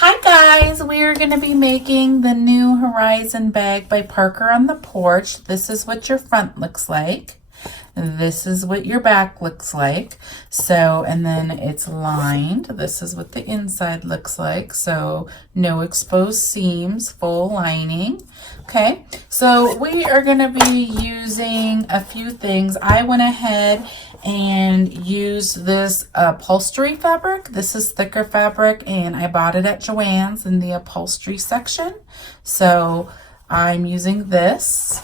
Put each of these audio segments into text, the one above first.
Hi guys, we are going to be making the new Horizon bag by Parker on the Porch. This is what your front looks like. This is what your back looks like. So, and then it's lined. This is what the inside looks like. So, no exposed seams, full lining. Okay, so we are going to be using a few things. I went ahead and used this upholstery fabric. This is thicker fabric and I bought it at Joann's in the upholstery section. So I'm using this.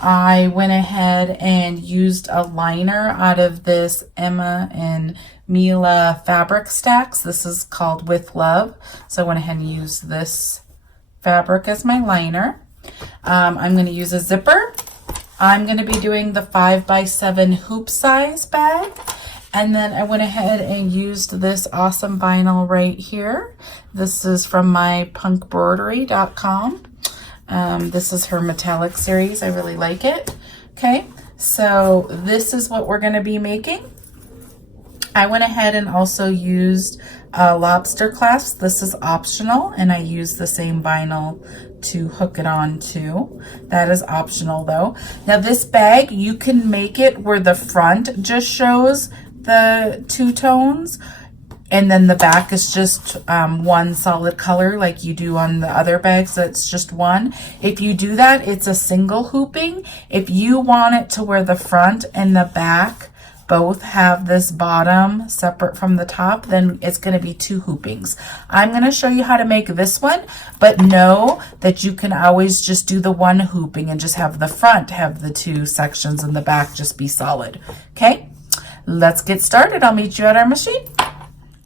I went ahead and used a liner out of this Emma and Mila fabric stacks. This is called With Love. So I went ahead and used this fabric as my liner. I'm going to use a zipper. I'm going to be doing the 5x7 hoop size bag. And then I went ahead and used this awesome vinyl right here. This is from my PUNKBROIDERY.com. This is her metallic series. I really like it. Okay, so this is what we're going to be making. I went ahead and also used lobster clasps. This is optional, and I used the same vinyl to hook it on to. That is optional though. Now this bag, you can make it where the front just shows the two tones, and then the back is just one solid color like you do on the other bags. That's just one. If you do that, it's a single hooping. If you want it to where the front and the back both have this bottom separate from the top, then it's going to be two hoopings. I'm going to show you how to make this one, but know that you can always just do the one hooping and just have the front have the two sections and the back just be solid. Okay, let's get started. I'll meet you at our machine.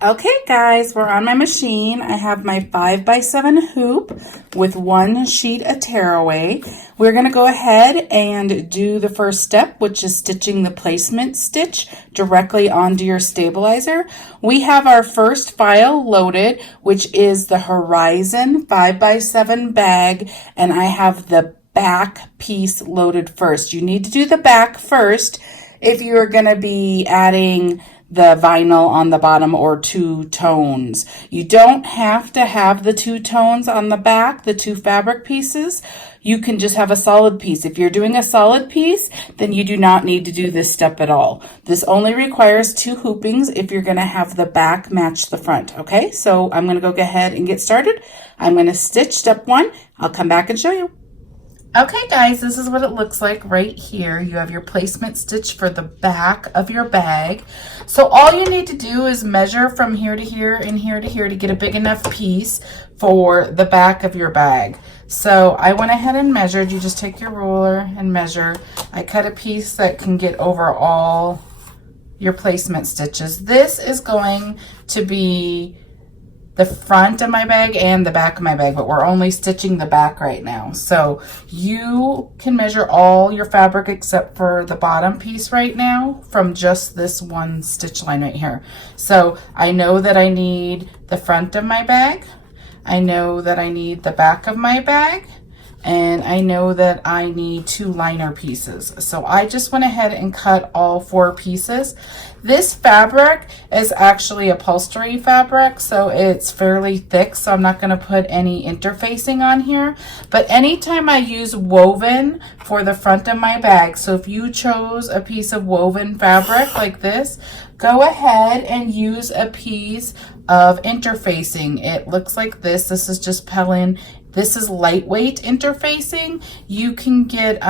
Okay guys, we're on my machine. I have my 5x7 hoop with one sheet of tearaway. We're going to go ahead and do the first step, which is stitching the placement stitch directly onto your stabilizer. We have our first file loaded, which is the Horizon 5x7 bag, and I have the back piece loaded first. You need to do the back first if you're going to be adding the vinyl on the bottom or two tones. You don't have to have the two tones on the back, the two fabric pieces. You can just have a solid piece. If you're doing a solid piece, then you do not need to do this step at all. This only requires two hoopings if you're going to have the back match the front. Okay, so I'm going to go ahead and get started. I'm going to stitch step one. I'll come back and show you. Okay guys, this is what it looks like right here. You have your placement stitch for the back of your bag. So all you need to do is measure from here to here and here to here to get a big enough piece for the back of your bag. So I went ahead and measured. You just take your ruler and measure. I cut a piece that can get over all your placement stitches. This is going to be the front of my bag and the back of my bag, but we're only stitching the back right now. So you can measure all your fabric except for the bottom piece right now from just this one stitch line right here. So I know that I need the front of my bag. I know that I need the back of my bag. And I know that I need two liner pieces. So I just went ahead and cut all four pieces. This fabric is actually upholstery fabric, so it's fairly thick, so I'm not going to put any interfacing on here. But anytime I use woven for the front of my bag, so if you chose a piece of woven fabric like this, go ahead and use a piece of interfacing. It looks like this. This is just Pellin. This is lightweight interfacing. You can get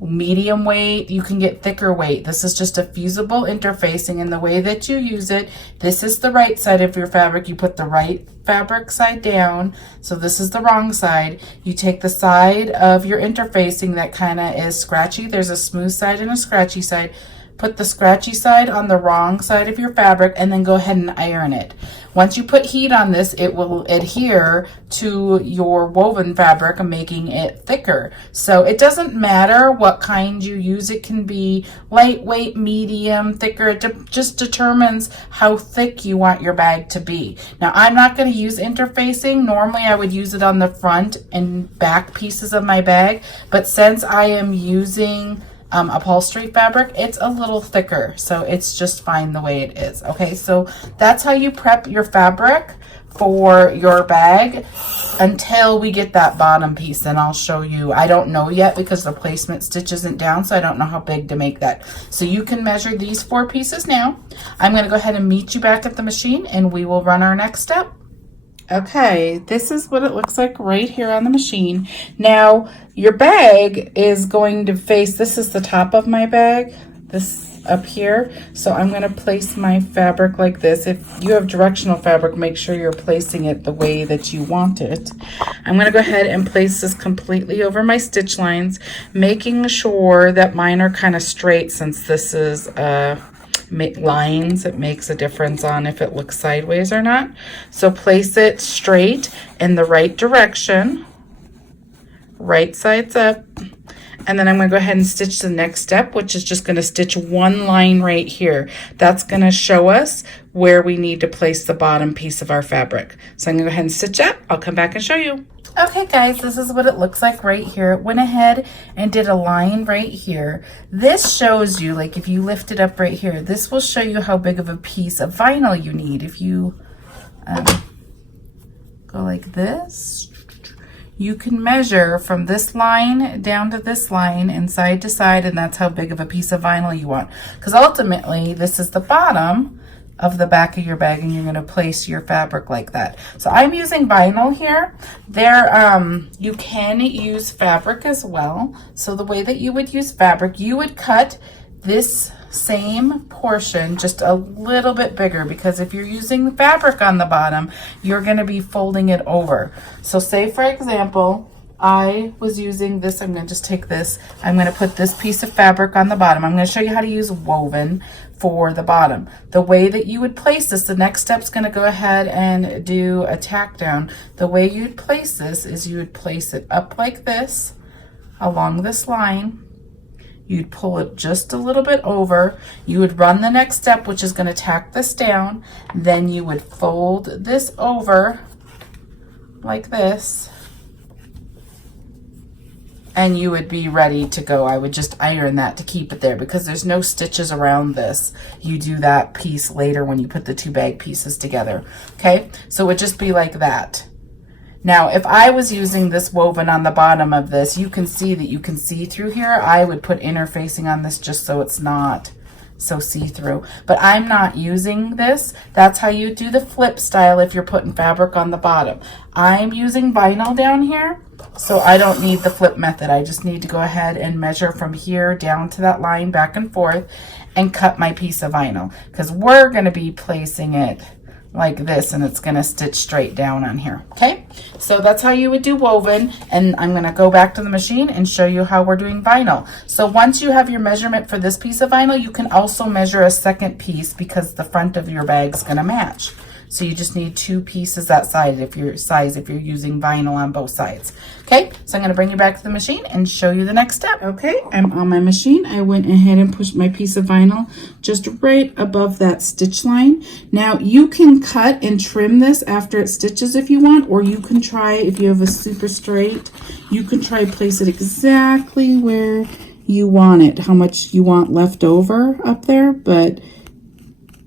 medium weight, you can get thicker weight. This is just a fusible interfacing, and the way that you use it, this is the right side of your fabric. You put the right fabric side down, so this is the wrong side. You take the side of your interfacing that kind of is scratchy. There's a smooth side and a scratchy side. Put the scratchy side on the wrong side of your fabric and then go ahead and iron it. Once you put heat on this, it will adhere to your woven fabric, making it thicker. So it doesn't matter what kind you use. It can be lightweight, medium, thicker. It just determines how thick you want your bag to be. Now, I'm not going to use interfacing. Normally, I would use it on the front and back pieces of my bag. But since I am using upholstery fabric, it's a little thicker, so it's just fine the way it is. Okay, so that's how you prep your fabric for your bag until we get that bottom piece, and I'll show you. I don't know yet because the placement stitch isn't down, so I don't know how big to make that. So you can measure these 4 pieces now. I'm going to go ahead and meet you back at the machine and we will run our next step. Okay, this is what it looks like right here on the machine. Now your bag is going to face, this is the top of my bag, this up here. So I'm going to place my fabric like this. If you have directional fabric, make sure you're placing it the way that you want it. I'm going to go ahead and place this completely over my stitch lines, making sure that mine are kind of straight, since this is lines. It makes a difference on if it looks sideways or not. So place it straight in the right direction, right sides up. And then I'm going to go ahead and stitch the next step, which is just going to stitch 1 line right here. That's going to show us where we need to place the bottom piece of our fabric. So I'm going to go ahead and stitch that. I'll come back and show you. Okay guys, this is what it looks like right here. It went ahead and did a line right here. This shows you, like if you lift it up right here, this will show you how big of a piece of vinyl you need. If you go like this, you can measure from this line down to this line and side to side, and that's how big of a piece of vinyl you want. Because ultimately, this is the bottom of the back of your bag, and you're going to place your fabric like that. So I'm using vinyl here. You can use fabric as well. So the way that you would use fabric, you would cut this same portion just a little bit bigger, because if you're using fabric on the bottom, you're going to be folding it over. So say for example, I was using this. I'm going to just take this. I'm going to put this piece of fabric on the bottom. I'm going to show you how to use woven for the bottom. The way that you would place this, the next step is going to go ahead and do a tack down. The way you'd place this is you would place it up like this along this line. You'd pull it just a little bit over. You would run the next step, which is going to tack this down. Then you would fold this over like this, and you would be ready to go. I would just iron that to keep it there because there's no stitches around this. You do that piece later when you put the 2 bag pieces together. Okay, so it would just be like that. Now, if I was using this woven on the bottom of this, you can see that you can see through here. I would put interfacing on this just so it's not so see-through. But I'm not using this. That's how you do the flip style if you're putting fabric on the bottom. I'm using vinyl down here, so I don't need the flip method. I just need to go ahead and measure from here down to that line back and forth and cut my piece of vinyl, because we're going to be placing it like this, and it's going to stitch straight down on here. Okay, so that's how you would do woven, and I'm going to go back to the machine and show you how we're doing vinyl. So once you have your measurement for this piece of vinyl, you can also measure a second piece because the front of your bag's going to match. So you just need 2 pieces that side if you're using vinyl on both sides. Okay, so I'm going to bring you back to the machine and show you the next step. Okay, I'm on my machine. I went ahead and pushed my piece of vinyl just right above that stitch line. Now you can cut and trim this after it stitches if you want, or you can try, if you have a super straight, you can try place it exactly where you want it, how much you want left over up there, but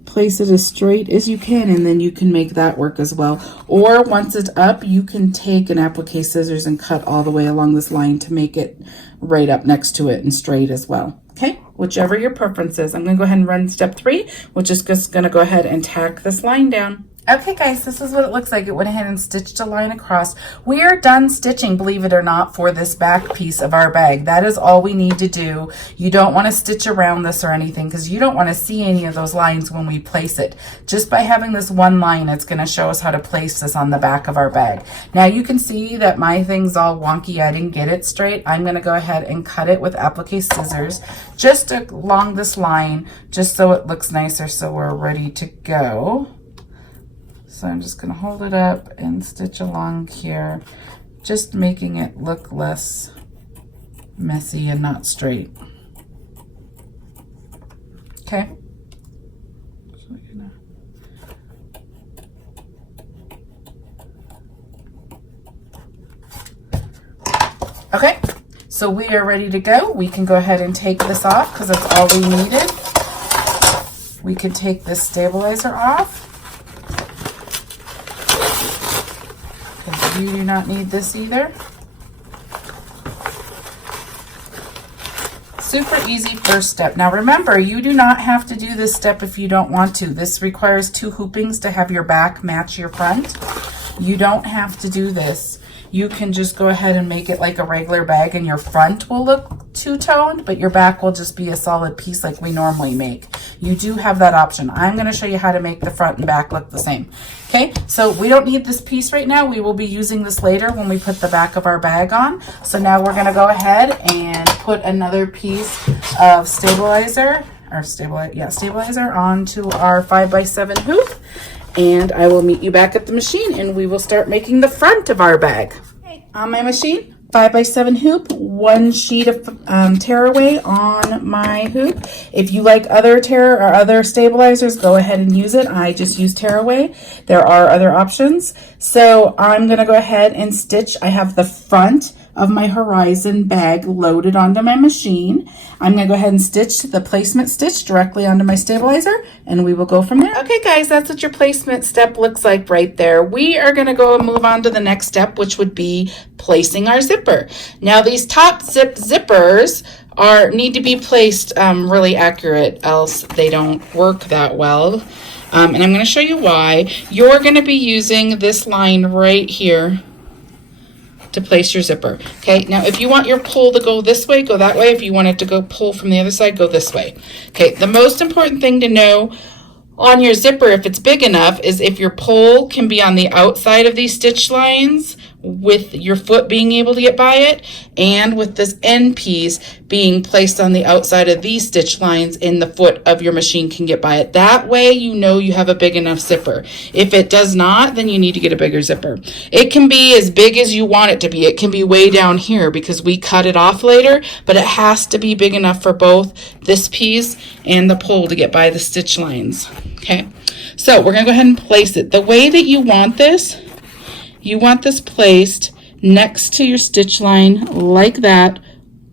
place it as straight as you can, and then you can make that work as well. Or once it's up, you can take an applique scissors and cut all the way along this line to make it right up next to it and straight as well. Okay, whichever your preference is. I'm going to go ahead and run step 3, which is just going to go ahead and tack this line down. Okay guys, this is what it looks like. It went ahead and stitched a line across. We are done stitching, believe it or not, for this back piece of our bag. That is all we need to do. You don't want to stitch around this or anything because you don't want to see any of those lines when we place it. Just by having this one line, it's going to show us how to place this on the back of our bag. Now you can see that my thing's all wonky. I didn't get it straight. I'm going to go ahead and cut it with applique scissors just along this line, just so it looks nicer, so we're ready to go. So I'm just going to hold it up and stitch along here, just making it look less messy and not straight. Okay. Okay, so we are ready to go. We can go ahead and take this off because that's all we needed. We can take this stabilizer off. You do not need this either. Super easy first step. Now remember, you do not have to do this step if you don't want to. This requires 2 hoopings to have your back match your front. You don't have to do this. You can just go ahead and make it like a regular bag, and your front will look two-toned, but your back will just be a solid piece like we normally make. You do have that option. I'm going to show you how to make the front and back look the same. Okay, so we don't need this piece right now. We will be using this later when we put the back of our bag on. So now we're going to go ahead and put another piece of stabilizer onto our 5x7 hoop. And I will meet you back at the machine and we will start making the front of our bag. Okay, on my machine, 5x7 hoop, 1 sheet of tearaway on my hoop. If you like other tear or other stabilizers, go ahead and use it. I just use tearaway. There are other options. So I'm gonna go ahead and stitch. I have the front of my Horizon bag loaded onto my machine. I'm gonna go ahead and stitch the placement stitch directly onto my stabilizer, and we will go from there. Okay guys, that's what your placement step looks like right there. We are gonna go and move on to the next step, which would be placing our zipper. Now these top zippers need to be placed really accurate, else they don't work that well. And I'm gonna show you why. You're gonna be using this line right here to place your zipper. Okay, now if you want your pull to go this way, go that way. If you want it to go pull from the other side, go this way. Okay, the most important thing to know on your zipper, if it's big enough, is if your pull can be on the outside of these stitch lines with your foot being able to get by it, and with this end piece being placed on the outside of these stitch lines and the foot of your machine can get by it. That way you know you have a big enough zipper. If it does not, then you need to get a bigger zipper. It can be as big as you want it to be. It can be way down here because we cut it off later, but it has to be big enough for both this piece and the pull to get by the stitch lines. Okay, so we're gonna go ahead and place it. The way that you want this placed next to your stitch line like that,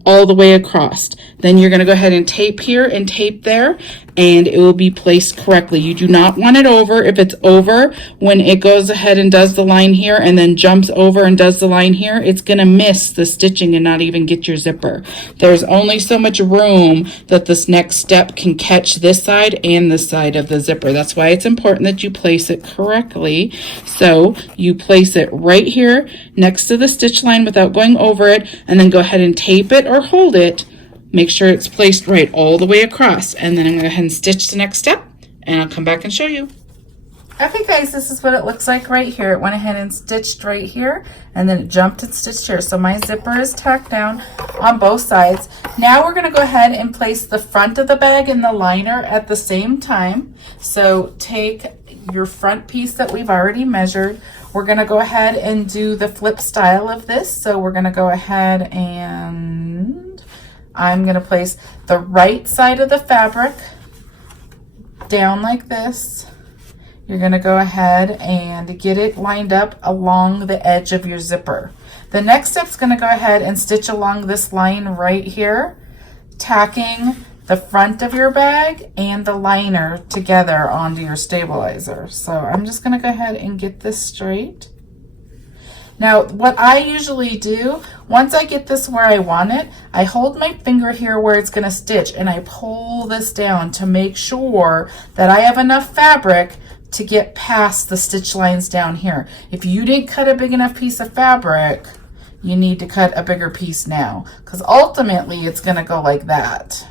all the way across. Then you're going to go ahead and tape here and tape there, and it will be placed correctly. You do not want it over. If it's over, when it goes ahead and does the line here and then jumps over and does the line here, it's going to miss the stitching and not even get your zipper. There's only so much room that this next step can catch this side and this side of the zipper. That's why it's important that you place it correctly. So you place it right here next to the stitch line without going over it, and then go ahead and tape it or hold it. Make sure it's placed right all the way across, and then I'm going to go ahead and stitch the next step, and I'll come back and show you. Okay guys, this is what it looks like right here. It went ahead and stitched right here, and then it jumped and stitched here. So my zipper is tacked down on both sides. Now we're going to go ahead and place the front of the bag and the liner at the same time. So take your front piece that we've already measured. We're going to go ahead and do the flip style of this. So we're going to go ahead and I'm going to place the right side of the fabric down like this. You're going to go ahead and get it lined up along the edge of your zipper. The next step is going to go ahead and stitch along this line right here, tacking the front of your bag and the liner together onto your stabilizer. So I'm just going to go ahead and get this straight. Now, what I usually do, once I get this where I want it, I hold my finger here where it's going to stitch, and I pull this down to make sure that I have enough fabric to get past the stitch lines down here. If you didn't cut a big enough piece of fabric, you need to cut a bigger piece now, because ultimately it's going to go like that.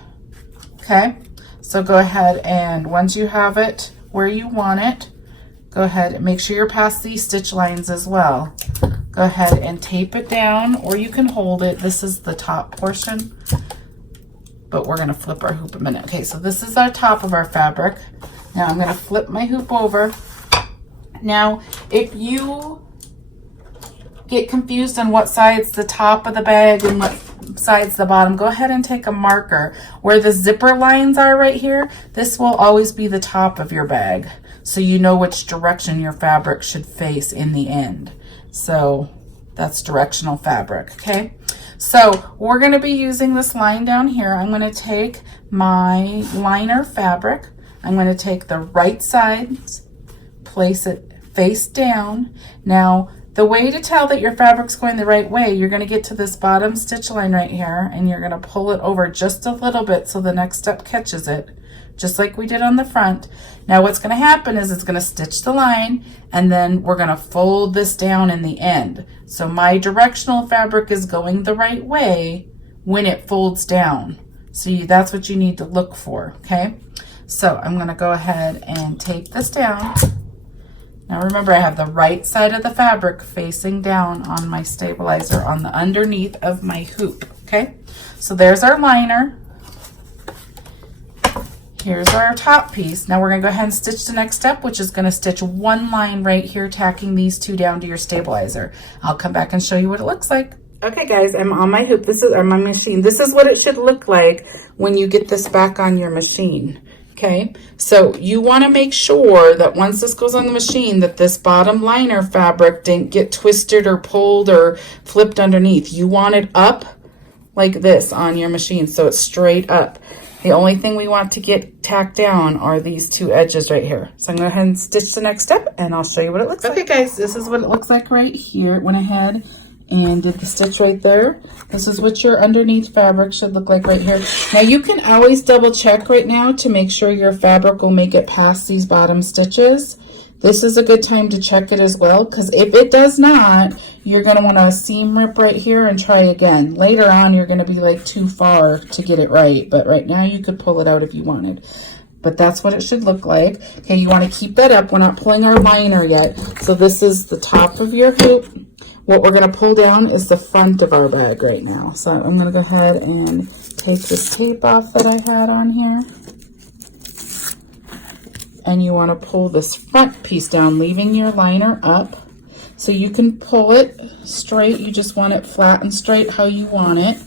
Okay, so go ahead, and once you have it where you want it, go ahead and make sure you're past these stitch lines as well. Go ahead and tape it down, or you can hold it. This is the top portion, but we're going to flip our hoop a minute. Okay, so this is our top of our fabric. Now I'm going to flip my hoop over. Now, if you get confused on what side's the top of the bag and what side's the bottom, go ahead and take a marker. Where the zipper lines are right here, this will always be the top of your bag, so you know which direction your fabric should face in the end. So that's directional fabric, okay? So we're going to be using this line down here. I'm going to take my liner fabric. I'm going to take the right side, place it face down. Now, The way to tell that your fabric's going the right way, you're going to get to this bottom stitch line right here, and you're going to pull it over just a little bit so the next step catches it, just like we did on the front. Now what's going to happen is it's going to stitch the line, and then we're going to fold this down in the end. So my directional fabric is going the right way when it folds down. So that's what you need to look for, okay? So I'm going to go ahead and take this down. Now remember, I have the right side of the fabric facing down on my stabilizer on the underneath of my hoop, okay? So there's our liner. Here's our top piece. Now we're gonna go ahead and stitch the next step, which is gonna stitch one line right here, tacking these two down to your stabilizer. I'll come back and show you what it looks like. Okay guys, I'm on my hoop. This is on my machine. This is what it should look like when you get this back on your machine. Okay, so you want to make sure that once this goes on the machine that this bottom liner fabric didn't get twisted or pulled or flipped underneath. You want it up like this on your machine, so it's straight up. The only thing we want to get tacked down are these two edges right here. So I'm going to go ahead and stitch the next step, and I'll show you what it looks like. Okay guys, this is what it looks like right here. It went ahead and did the stitch right there. This is what your underneath fabric should look like right here. Now you can always double check right now to make sure your fabric will make it past these bottom stitches. This is a good time to check it as well, because if it does not, you're going to want to seam rip right here and try again. Later on, you're going to be like too far to get it right, but right now you could pull it out if you wanted. But that's what it should look like. Okay, you want to keep that up. We're not pulling our liner yet. So this is the top of your hoop. What we're going to pull down is the front of our bag right now. So I'm going to go ahead and take this tape off that I had on here. And you want to pull this front piece down, leaving your liner up. So you can pull it straight. You just want it flat and straight how you want it.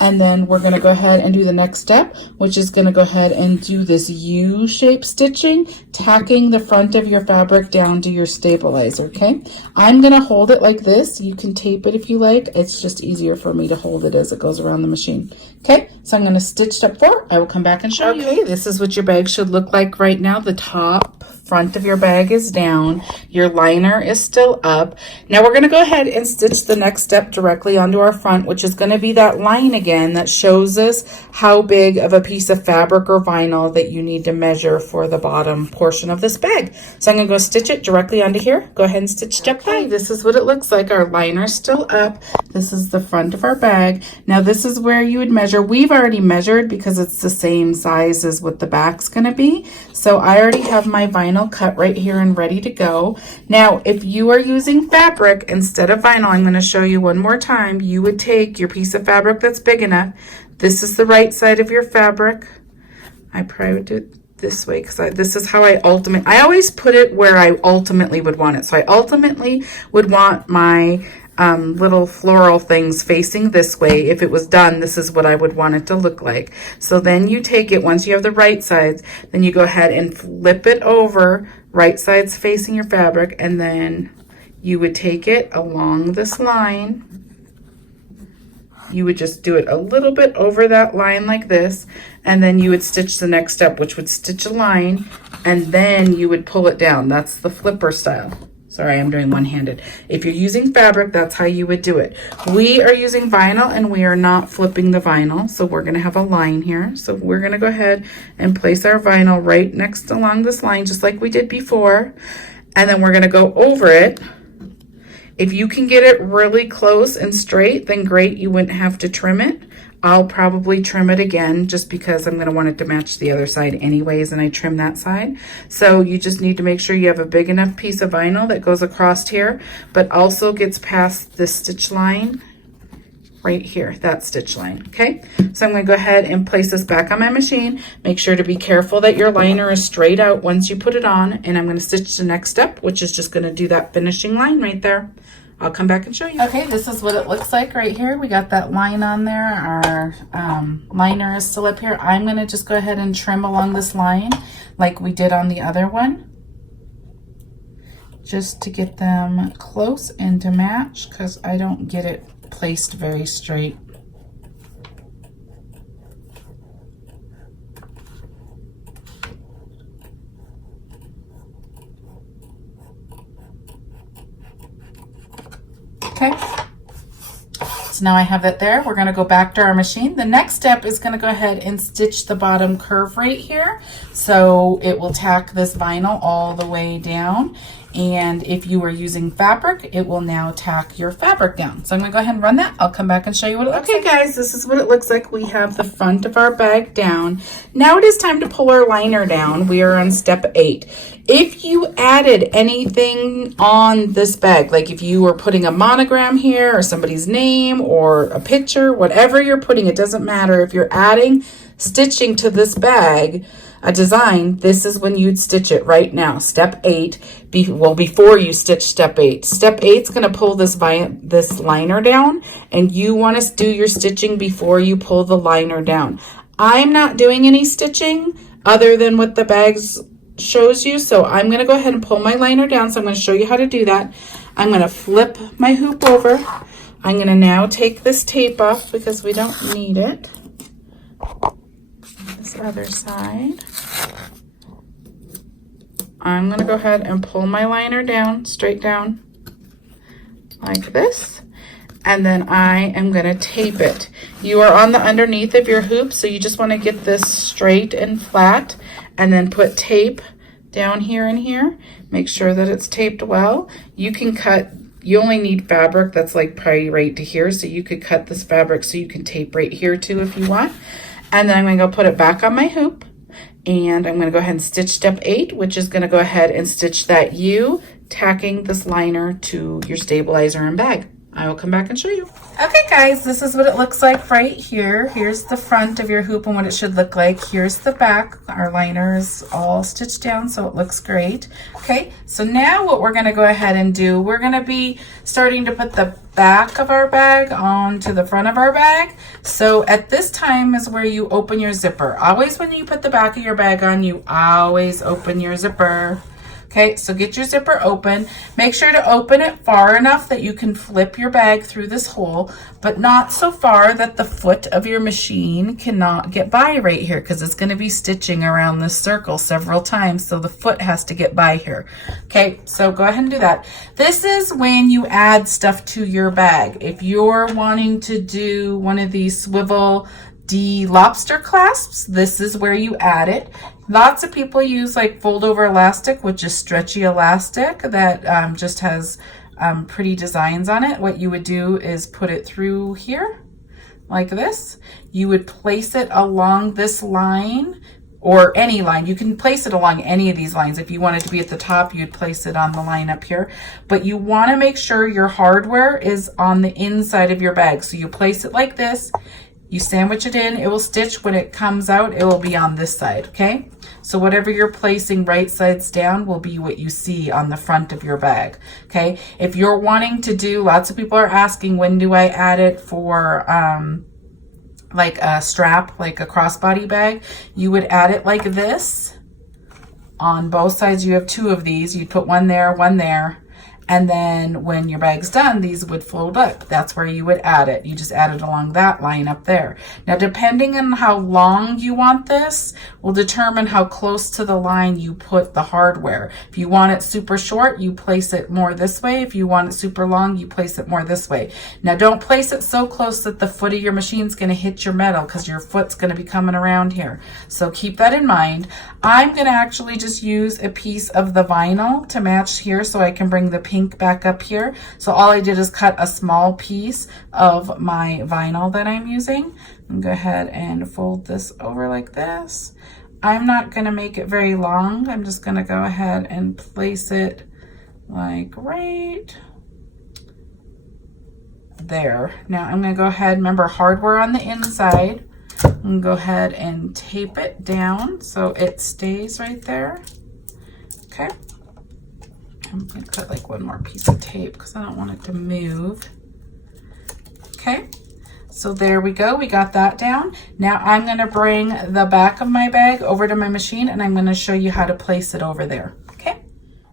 And then we're going to go ahead and do the next step, which is going to go ahead and do this U-shaped stitching, tacking the front of your fabric down to your stabilizer, okay? I'm going to hold it like this. You can tape it if you like. It's just easier for me to hold it as it goes around the machine. Okay, so I'm going to stitch step 4. I will come back and show you. Okay, this is what your bag should look like right now. The top front of your bag is down. Your liner is still up. Now we're going to go ahead and stitch the next step directly onto our front, which is going to be that line again that shows us how big of a piece of fabric or vinyl that you need to measure for the bottom portion of this bag. So I'm going to go stitch it directly onto here. Go ahead and stitch step 5. This is what it looks like. Our liner's still up. This is the front of our bag. Now this is where you would measure. We've already measured because it's the same size as what the back's going to be. So I already have my vinyl cut right here and ready to go. Now, if you are using fabric instead of vinyl, I'm going to show you one more time. You would take your piece of fabric that's big enough. This is the right side of your fabric. I probably would do it this way because this is how I always put it where I ultimately would want it. So I ultimately would want my little floral things facing this way. If it was done, this is what I would want it to look like. So then you take it, once you have the right sides, then you go ahead and flip it over, right sides facing your fabric, and then you would take it along this line. You would just do it a little bit over that line like this, and then you would stitch the next step, which would stitch a line, and then you would pull it down. That's the flipper style. Sorry, I'm doing one-handed. If you're using fabric, that's how you would do it. We are using vinyl and we are not flipping the vinyl. So we're gonna have a line here. So we're gonna go ahead and place our vinyl right next along this line, just like we did before. And then we're gonna go over it. If you can get it really close and straight, then great, you wouldn't have to trim it. I'll probably trim it again just because I'm going to want it to match the other side anyways, and I trim that side. So you just need to make sure you have a big enough piece of vinyl that goes across here, but also gets past this stitch line right here, that stitch line, okay? So I'm going to go ahead and place this back on my machine. Make sure to be careful that your liner is straight out once you put it on, and I'm going to stitch the next step, which is just going to do that finishing line right there. I'll come back and show you. Okay, this is what it looks like right here. We got that line on there. Our liner is still up here. I'm gonna just go ahead and trim along this line like we did on the other one, just to get them close and to match, because I don't get it placed very straight. Okay. So now I have that there. We're going to go back to our machine. The next step is going to go ahead and stitch the bottom curve right here. So it will tack this vinyl all the way down. And if you were using fabric, it will now tack your fabric down. So I'm going to go ahead and run that. I'll come back and show you what it looks like. Okay, guys, this is what it looks like. We have the front of our bag down. Now it is time to pull our liner down. We are on step 8. If you added anything on this bag, like if you were putting a monogram here or somebody's name or a picture, whatever you're putting, it doesn't matter. If you're adding stitching to this bag, a design, this is when you'd stitch it right now. Step 8, before you stitch step 8. Step 8 is going to pull this liner down, and you want to do your stitching before you pull the liner down. I'm not doing any stitching other than what the bags shows you, so I'm going to go ahead and pull my liner down. So I'm going to show you how to do that. I'm going to flip my hoop over. I'm going to now take this tape off because we don't need it. This other side. I'm going to go ahead and pull my liner down, straight down, like this. And then I am going to tape it. You are on the underneath of your hoop, so you just want to get this straight and flat, and then put tape down here and here. Make sure that it's taped well. You can cut, you only need fabric that's like probably right to here, so you could cut this fabric so you can tape right here too if you want. And then I'm going to go put it back on my hoop, and I'm going to go ahead and stitch step 8, which is going to go ahead and stitch that U, tacking this liner to your stabilizer and bag. I will come back and show you. Okay, guys, this is what it looks like right here. Here's the front of your hoop and what it should look like. Here's the back. Our liner is all stitched down, so it looks great. Okay, so now what we're going to go ahead and do, we're going to be starting to put the back of our bag onto the front of our bag. So at this time is where you open your zipper. Always when you put the back of your bag on, you always open your zipper. Okay, so get your zipper open. Make sure to open it far enough that you can flip your bag through this hole, but not so far that the foot of your machine cannot get by right here, because it's going to be stitching around this circle several times, so the foot has to get by here. Okay, so go ahead and do that. This is when you add stuff to your bag. If you're wanting to do one of these swivel LOBSTER clasps, this is where you add it. Lots of people use like fold over elastic, which is stretchy elastic that just has pretty designs on it. What you would do is put it through here like this. You would place it along this line or any line. You can place it along any of these lines. If you want it to be at the top, you'd place it on the line up here. But you want to make sure your hardware is on the inside of your bag. So you place it like this. You sandwich it in, it will stitch. When it comes out, it will be on this side, okay? So whatever you're placing right sides down will be what you see on the front of your bag, okay? If you're wanting to do, lots of people are asking, when do I add it for like a strap, like a crossbody bag? You would add it like this. On both sides, you have 2 of these. You'd put one there, and then when your bag's done, these would fold up. That's where you would add it. You just add it along that line up there. Now, depending on how long you want this, will determine how close to the line you put the hardware. If you want it super short, you place it more this way. If you want it super long, you place it more this way. Now, don't place it so close that the foot of your machine's gonna hit your metal, because your foot's gonna be coming around here. So keep that in mind. I'm gonna actually just use a piece of the vinyl to match here so I can bring the pink back up here. So all I did is cut a small piece of my vinyl that I'm using. And go ahead and fold this over like this. I'm not going to make it very long. I'm just going to go ahead and place it like right there. Now I'm going to go ahead, remember hardware on the inside, and go ahead and tape it down so it stays right there. Okay. I'm going to put like one more piece of tape because I don't want it to move. Okay, so there we go. We got that down. Now I'm going to bring the back of my bag over to my machine, and I'm going to show you how to place it over there. Okay.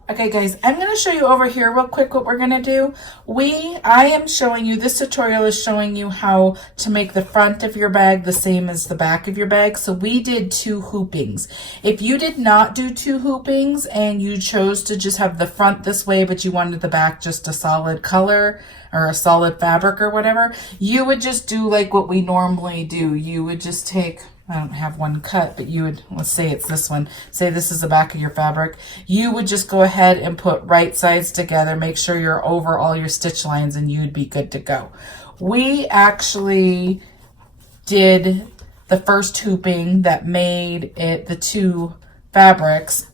Okay guys, I'm going to show you over here real quick what we're going to do. I am showing you, this tutorial is showing you how to make the front of your bag the same as the back of your bag. So we did 2 hoopings. If you did not do 2 hoopings and you chose to just have the front this way, but you wanted the back just a solid color or a solid fabric or whatever, you would just do like what we normally do. You would just take, I don't have one cut, but you would, let's say it's this one. Say this is the back of your fabric. You would just go ahead and put right sides together. Make sure you're over all your stitch lines and you'd be good to go. We actually did the first hooping that made it the 2 fabrics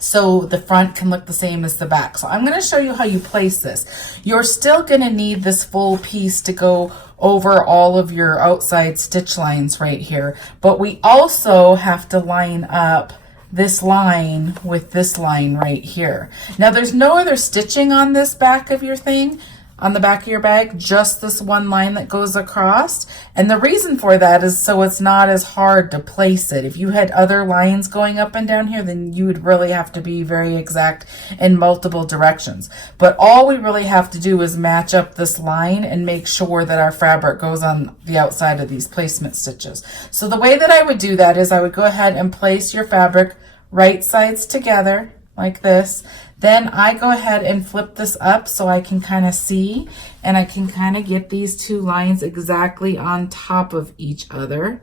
so the front can look the same as the back. So I'm going to show you how you place this. You're still going to need this full piece to go over all of your outside stitch lines right here, but we also have to line up this line with this line right here. Now there's no other stitching on this back of your thing, on the back of your bag, just this one line that goes across. And the reason for that is so it's not as hard to place it. If you had other lines going up and down here, then you would really have to be very exact in multiple directions. But all we really have to do is match up this line and make sure that our fabric goes on the outside of these placement stitches. So the way that I would do that is I would go ahead and place your fabric right sides together like this. Then I go ahead and flip this up so I can kind of see, and I can kind of get these 2 lines exactly on top of each other.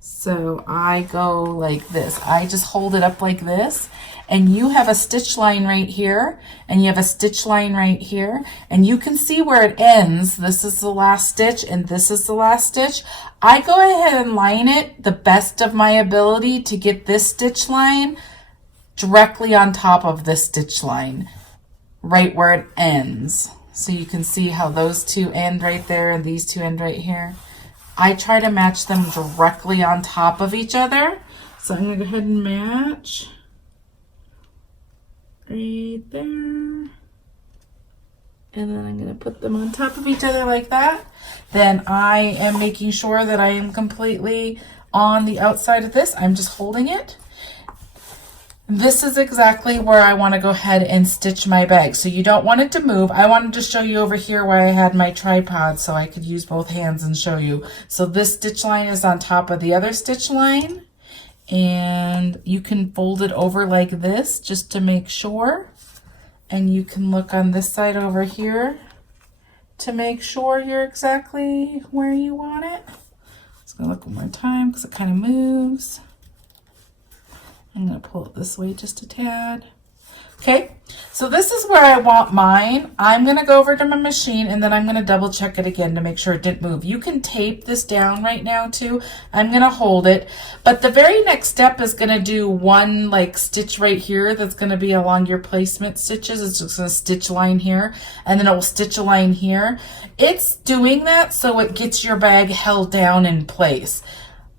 So I go like this. I just hold it up like this, and you have a stitch line right here, and you have a stitch line right here, and you can see where it ends. This is the last stitch, and this is the last stitch. I go ahead and line it the best of my ability to get this stitch line directly on top of this stitch line, right where it ends. So you can see how those 2 end right there and these 2 end right here. I try to match them directly on top of each other. So I'm going to go ahead and match right there. And then I'm going to put them on top of each other like that. Then I am making sure that I am completely on the outside of this. I'm just holding it. This is exactly where I want to go ahead and stitch my bag. So you don't want it to move. I wanted to show you over here where I had my tripod so I could use both hands and show you. So this stitch line is on top of the other stitch line, and you can fold it over like this just to make sure. And you can look on this side over here to make sure you're exactly where you want it. Just gonna look one more time because it kind of moves. I'm going to pull it this way just a tad. Okay, so this is where I want mine. I'm going to go over to my machine, and then I'm going to double check it again to make sure it didn't move. You can tape this down right now too. I'm going to hold it, but the very next step is going to do one like stitch right here that's going to be along your placement stitches. It's just going to stitch a line here, and then it will stitch a line here. It's doing that so it gets your bag held down in place,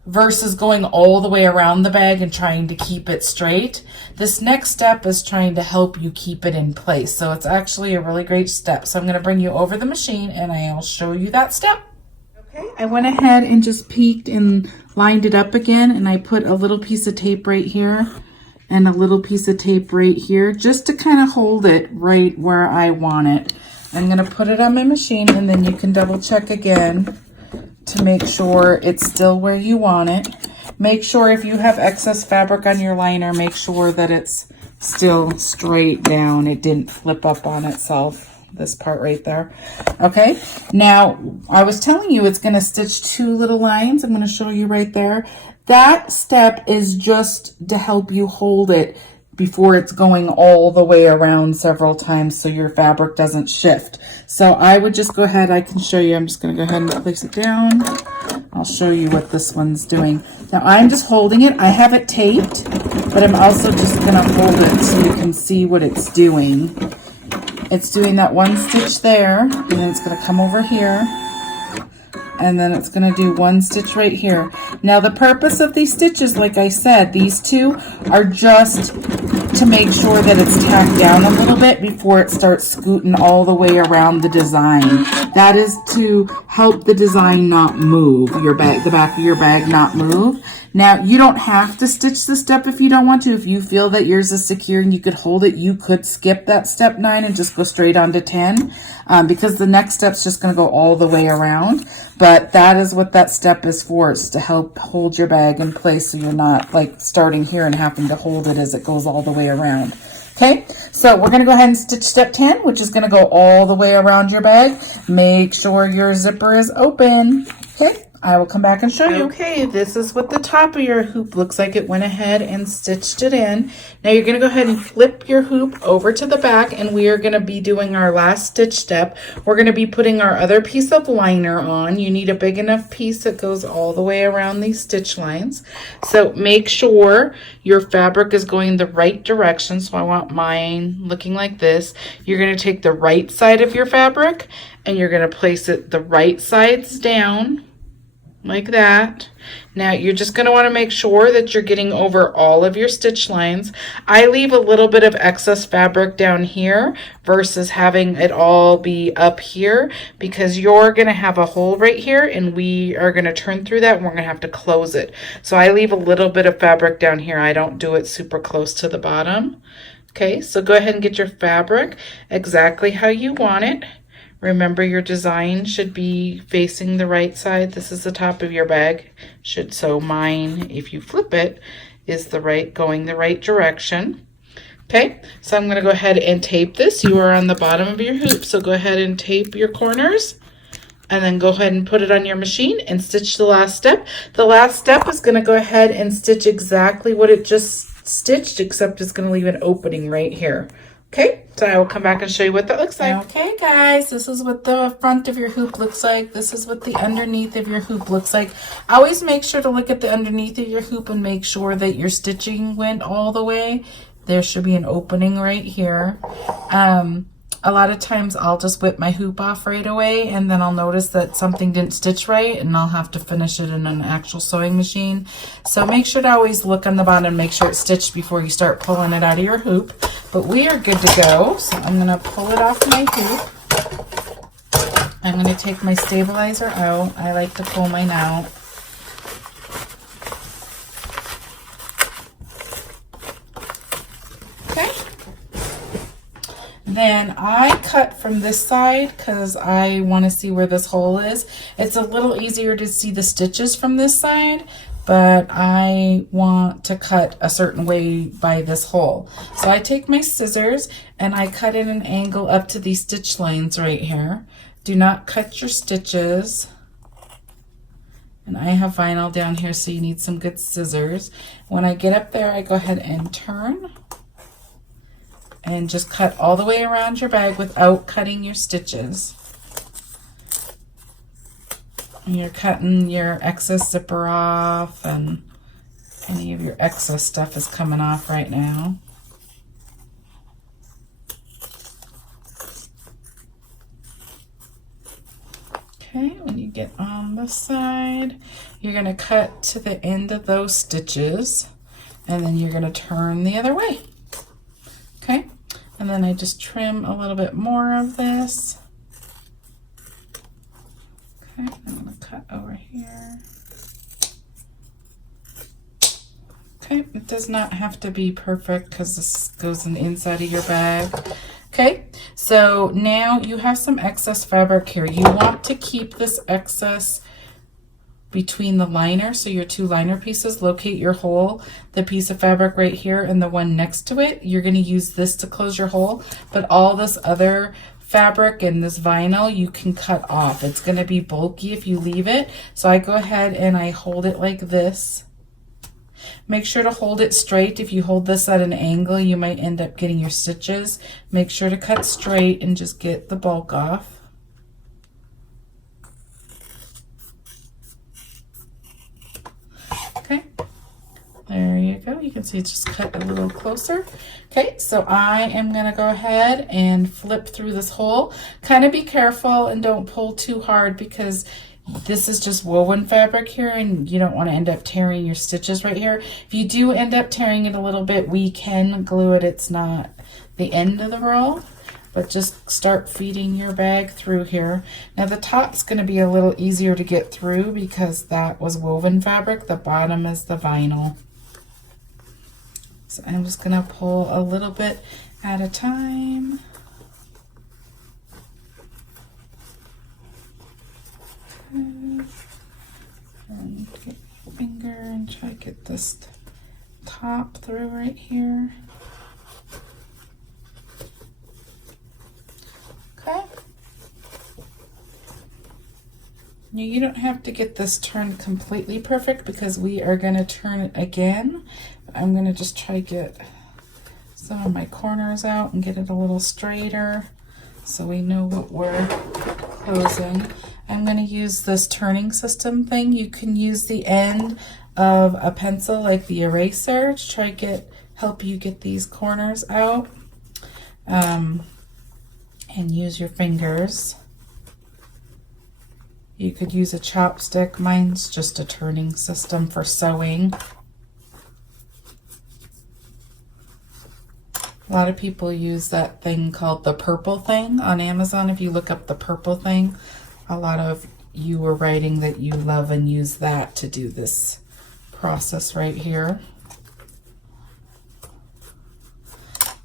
versus going all the way around the bag and trying to keep it straight. This next step is trying to help you keep it in place. So it's actually a really great step. So I'm going to bring you over the machine and I'll show you that step. Okay, I went ahead and just peeked and lined it up again, and I put a little piece of tape right here and a little piece of tape right here just to kind of hold it right where I want it. I'm going to put it on my machine, and then you can double check again to make sure it's still where you want it. Make sure if you have excess fabric on your liner, make sure that it's still straight down. It didn't flip up on itself, this part right there. Okay, now I was telling you it's going to stitch 2 little lines. I'm going to show you right there. That step is just to help you hold it before it's going all the way around several times so your fabric doesn't shift. So I would just go ahead, I can show you, I'm just going to go ahead and place it down. I'll show you what this one's doing. Now I'm just holding it. I have it taped, but I'm also just going to hold it so you can see what it's doing. It's doing that one stitch there, and then it's going to come over here, and then it's going to do one stitch right here. Now the purpose of these stitches, like I said, these two are just to make sure that it's tacked down a little bit before it starts scooting all the way around the design. That is to help the design not move, your bag, the back of your bag not move. Now, you don't have to stitch this step if you don't want to. If you feel that yours is secure and you could hold it, you could skip that step 9 and just go straight on to 10 because the next step's just going to go all the way around. But that is what that step is for. It's to help hold your bag in place so you're not like starting here and having to hold it as it goes all the way around. Okay, so we're going to go ahead and stitch step 10, which is going to go all the way around your bag. Make sure your zipper is open. Okay, I will come back and show you. Okay, this is what the top of your hoop looks like. It went ahead and stitched it in. Now you're going to go ahead and flip your hoop over to the back, and we are going to be doing our last stitch step. We're going to be putting our other piece of liner on. You need a big enough piece that goes all the way around these stitch lines. So make sure your fabric is going the right direction. So I want mine looking like this. You're going to take the right side of your fabric and you're going to place it the right sides down like that. Now you're just going to want to make sure that you're getting over all of your stitch lines. I leave a little bit of excess fabric down here versus having it all be up here because you're going to have a hole right here and we are going to turn through that and we're going to have to close it. So I leave a little bit of fabric down here. I don't do it super close to the bottom. Okay, so go ahead and get your fabric exactly how you want it. Remember, your design should be facing the right side. This is the top of your bag. So mine, if you flip it, is going the right direction. Okay, so I'm going to go ahead and tape this. You are on the bottom of your hoop, so go ahead and tape your corners. And then go ahead and put it on your machine and stitch the last step. The last step is going to go ahead and stitch exactly what it just stitched, except it's going to leave an opening right here. Okay, so I will come back and show you what that looks like. Okay, guys, this is what the front of your hoop looks like. This is what the underneath of your hoop looks like. Always make sure to look at the underneath of your hoop and make sure that your stitching went all the way. There should be an opening right here. A lot of times I'll just whip my hoop off right away and then I'll notice that something didn't stitch right and I'll have to finish it in an actual sewing machine. So make sure to always look on the bottom and make sure it's stitched before you start pulling it out of your hoop. But we are good to go. So I'm going to pull it off my hoop. I'm going to take my stabilizer out. I like to pull mine out. Okay. Then I cut from this side because I want to see where this hole is. It's a little easier to see the stitches from this side, but I want to cut a certain way by this hole. So I take my scissors and I cut in an angle up to these stitch lines right here. Do not cut your stitches. And I have vinyl down here, so you need some good scissors. When I get up there, I go ahead and turn and just cut all the way around your bag without cutting your stitches. And you're cutting your excess zipper off, and any of your excess stuff is coming off right now. Okay, when you get on the side, you're going to cut to the end of those stitches, and then you're going to turn the other way. Okay, and then I just trim a little bit more of this. Okay, I'm going to cut over here. Okay, it does not have to be perfect because this goes in the inside of your bag. Okay, so now you have some excess fabric here. You want to keep this excess between the liner, so your two liner pieces. Locate your hole, the piece of fabric right here and the one next to it. You're going to use this to close your hole, but all this other fabric and this vinyl you can cut off. It's going to be bulky if you leave it, so I go ahead and I hold it like this. Make sure to hold it straight. If you hold this at an angle, you might end up getting your stitches. Make sure to cut straight and just get the bulk off. Okay, there you go. You can see it's just cut a little closer. Okay, so I am going to go ahead and flip through this hole. Kind of be careful and don't pull too hard because This is just woven fabric here, and you don't want to end up tearing your stitches right here. If you do end up tearing it a little bit, we can glue it. It's not the end of the roll, but just start feeding your bag through here. Now the top's going to be a little easier to get through because that was woven fabric. The bottom is the vinyl. So I'm just going to pull a little bit at a time. And get your finger and try to get this top through right here. Okay. Now you don't have to get this turned completely perfect because we are going to turn it again. I'm going to just try to get some of my corners out and get it a little straighter so we know what we're closing. I'm going to use this turning system thing. You can use the end of a pencil like the eraser to try to help you get these corners out, and use your fingers. You could use a chopstick. Mine's just a turning system for sewing. A lot of people use that thing called the purple thing on Amazon. If you look up the purple thing, a lot of you were writing that you love and use that to do this process right here.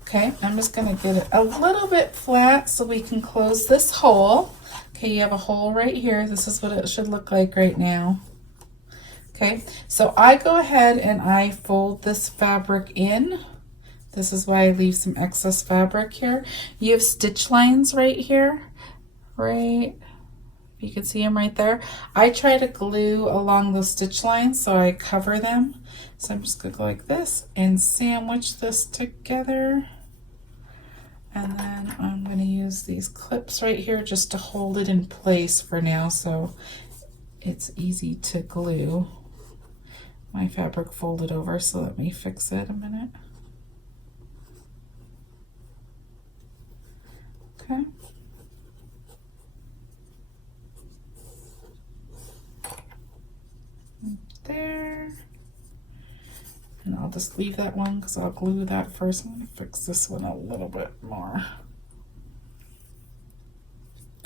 Okay, I'm just going to get it a little bit flat so we can close this hole. Okay, you have a hole right here. This is what it should look like right now. Okay, so I go ahead and I fold this fabric in. This is why I leave some excess fabric here. You have stitch lines right here, right? You can see them right there. I try to glue along those stitch lines so I cover them. So I'm just going to go like this and sandwich this together. And then I'm going to use these clips right here just to hold it in place for now so it's easy to glue. My fabric folded over, so let me fix it a minute. Okay. There, and I'll just leave that one because I'll glue that first. I'm going to fix this one a little bit more.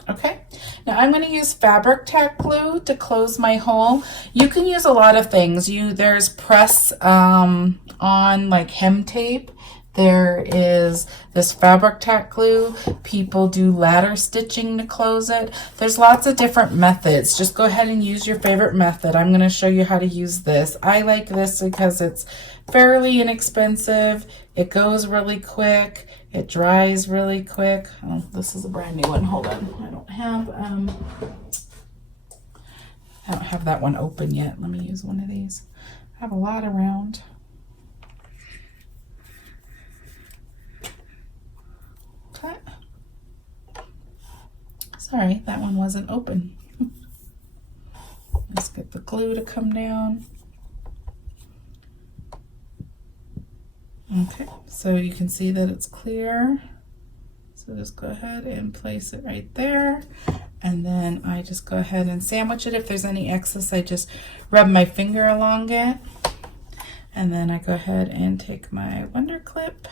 Okay, now I'm going to use fabric tack glue to close my hole. You can use a lot of things. There's press on like hem tape. There is this fabric tack glue. People do ladder stitching to close it. There's lots of different methods. Just go ahead and use your favorite method. I'm going to show you how to use this. I like this because it's fairly inexpensive. It goes really quick. It dries really quick. Oh, this is a brand new one. Hold on. I don't have that one open yet. Let me use one of these. I have a lot around. Okay. Sorry, that one wasn't open. Let's get the glue to come down. Okay, so you can see that it's clear. So just go ahead and place it right there. And then I just go ahead and sandwich it. If there's any excess, I just rub my finger along it. And then I go ahead and take my Wonder Clip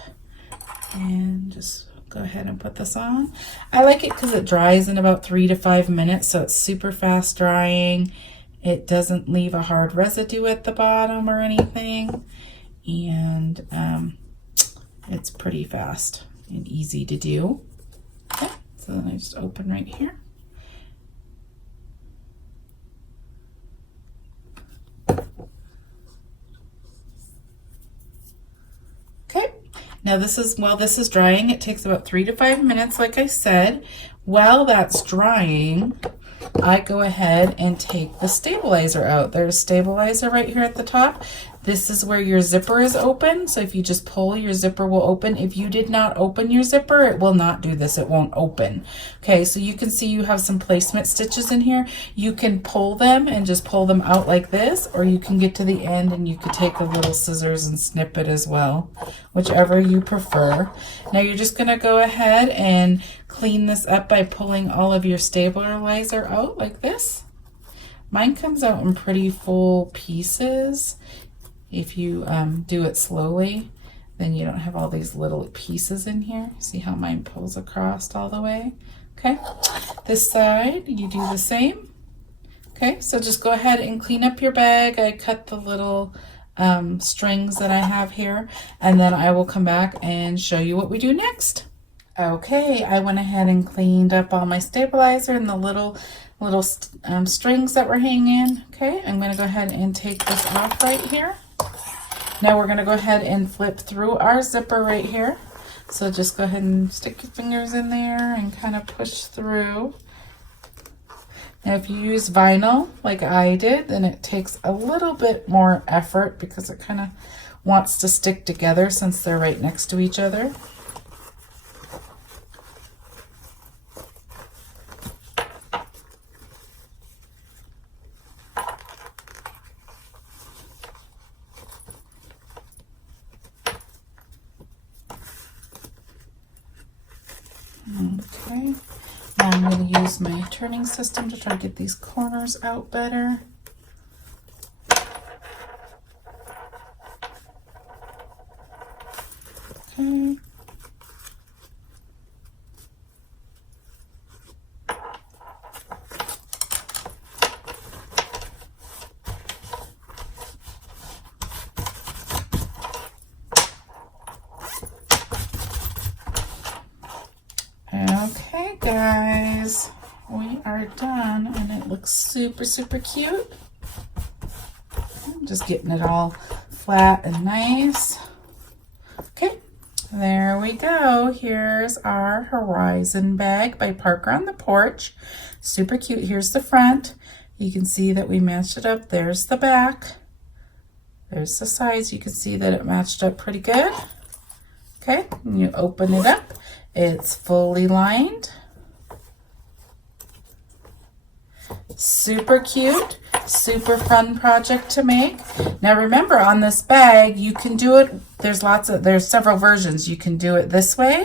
and just go ahead and put this on. I like it because it dries in about 3 to 5 minutes, so it's super fast drying. It doesn't leave a hard residue at the bottom or anything. And it's pretty fast and easy to do. Okay, so then I just open right here. Okay, now while this is drying, it takes about 3 to 5 minutes, like I said. While that's drying, I go ahead and take the stabilizer out. There's a stabilizer right here at the top. This is where your zipper is open. So if you just pull, your zipper will open. If you did not open your zipper, it will not do this. It won't open. Okay, so you can see you have some placement stitches in here. You can pull them and just pull them out like this, or you can get to the end and you could take the little scissors and snip it as well, whichever you prefer. Now you're just gonna go ahead and clean this up by pulling all of your stabilizer out like this. Mine comes out in pretty full pieces. If you do it slowly, then you don't have all these little pieces in here. See how mine pulls across all the way? Okay, this side, you do the same. Okay, so just go ahead and clean up your bag. I cut the little strings that I have here, and then I will come back and show you what we do next. Okay, I went ahead and cleaned up all my stabilizer and the little strings that were hanging. Okay, I'm going to go ahead and take this off right here. Now we're going to go ahead and flip through our zipper right here. So just go ahead and stick your fingers in there and kind of push through. Now if you use vinyl like I did, then it takes a little bit more effort because it kind of wants to stick together since they're right next to each other. Okay, now I'm going to use my turning system to try to get these corners out better. Okay. Okay guys, we are done and it looks super cute. I'm just getting it all flat and nice. Okay, there we go. Here's our Horizon bag by Parker on the Porch. Super cute. Here's the front. You can see that we matched it up. There's the back. There's the sides. You can see that it matched up pretty good. Okay, and you open it up. It's fully lined. Super cute, super fun project to make. Now remember, on this bag, you can do it, there's several versions. You can do it this way,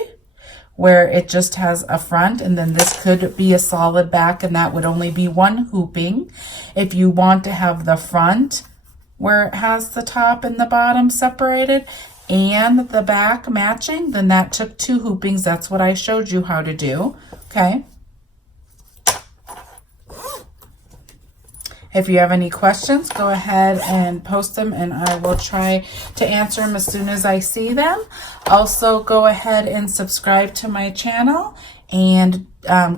where it just has a front, and then this could be a solid back, and that would only be one hooping. If you want to have the front where it has the top and the bottom separated, and the back matching, then that took 2 hoopings. That's what I showed you how to do. Okay. If you have any questions, go ahead and post them and I will try to answer them as soon as I see them. Also, go ahead and subscribe to my channel and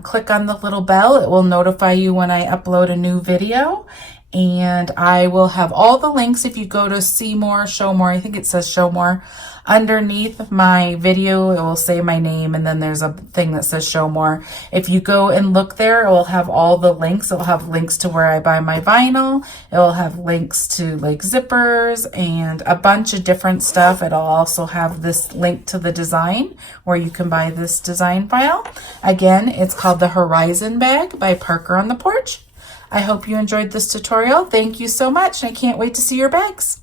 click on the little bell. It will notify you when I upload a new video. And I will have all the links. If you go to see more, show more, I think it says show more, underneath my video, it will say my name, and then there's a thing that says show more. If you go and look there, it will have all the links. It will have links to where I buy my vinyl. It will have links to like zippers and a bunch of different stuff. It'll also have this link to the design where you can buy this design file. Again, it's called the Horizon bag by Parker on the Porch. I hope you enjoyed this tutorial. Thank you so much, and I can't wait to see your bags.